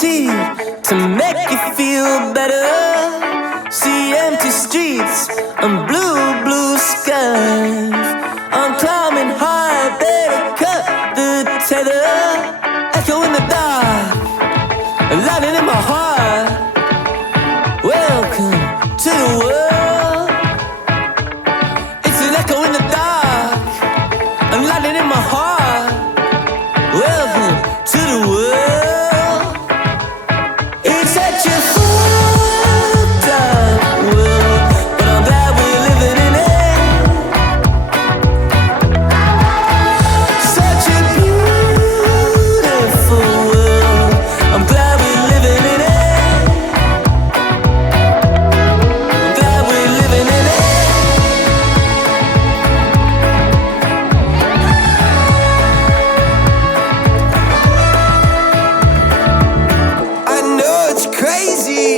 guaranteed to make you feel better. See empty streets and blue, blue skies. I'm climbing high, better cut the tether. Echo in the dark, landing in my heart. Welcome to the world. It's an echo in the dark, I'm landing in my heart. Welcome to the world. It's such a fucked up world, but I'm glad we're living in it. Such a beautiful world, I'm glad we're living in it. I'm glad we're living in it. I know it's crazy.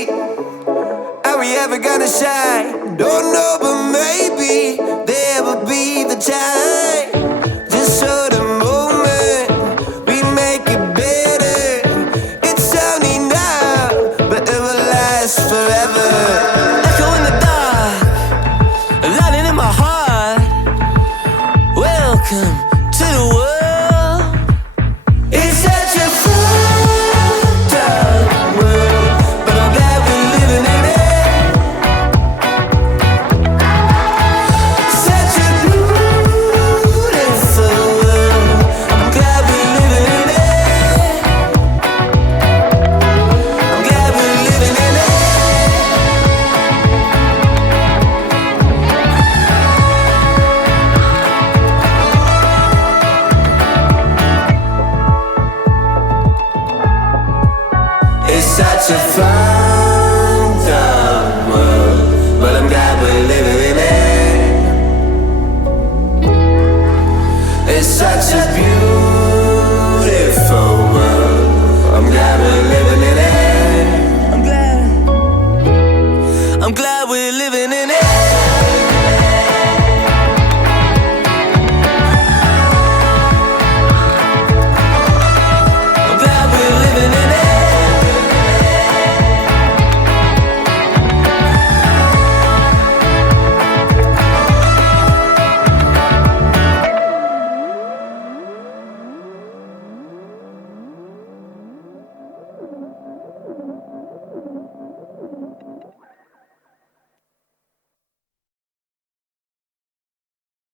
Are we ever gonna shine? Don't know, but maybe there will be the time. Just show the moment, we make it better. It's only now, but it will last forever. Echo in the dark, landing in my heart. Welcome to the world. It's such a fucked up world, but I'm glad we're living in it. Such a beautiful world, I'm glad we're living in it. I'm glad we're living in it. It's such a fucked up world, but I'm glad we're living in it. It's such a beautiful world, I'm glad we're living in it. I'm glad we're living in it.